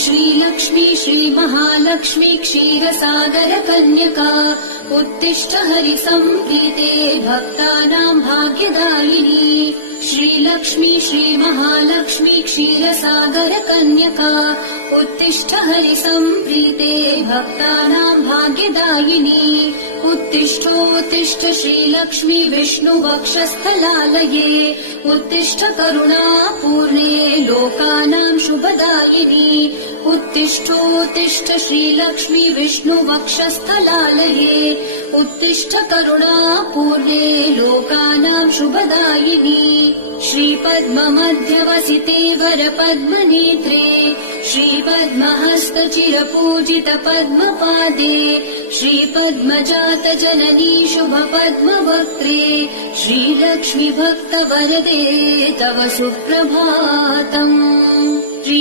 श्रीलक्ष्मी श्रीमहालक्ष्मी क्षीरसागर कन्यका उत्तिष्ठ हरिसंप्रीते भक्तानां भाग्यदायिनी श्रीलक्ष्मी श्रीमहालक्ष्मी क्षीरसागर कन्यका उत्तिष्ठ हरिसंप्रीते भक्तानां भाग्यदायिनी उत्तिष्ठोत्तिष्ठ श्रीलक्ष्मी विष्णुवक्षस्थलालये उत्तिष्ठ करुणापूर्णे लोकानां शुभदायिनी उत्तिष्ठोत्तिष्ठ श्रीलक्ष्मी विष्णुवक्षस्थलालये उत्तिष्ठ करुणापूर्णे लोकानां शुभदायिनी श्रीपद्ममध्यवसिते वरपद्मनेत्रे श्रीपद्महस्तचिरपूजित पद्मपादे श्रीपद्मजात जननी शुभपद्मवक्त्रे श्रीलक्ष्मी भक्तवरदे तव सुप्रभातम्।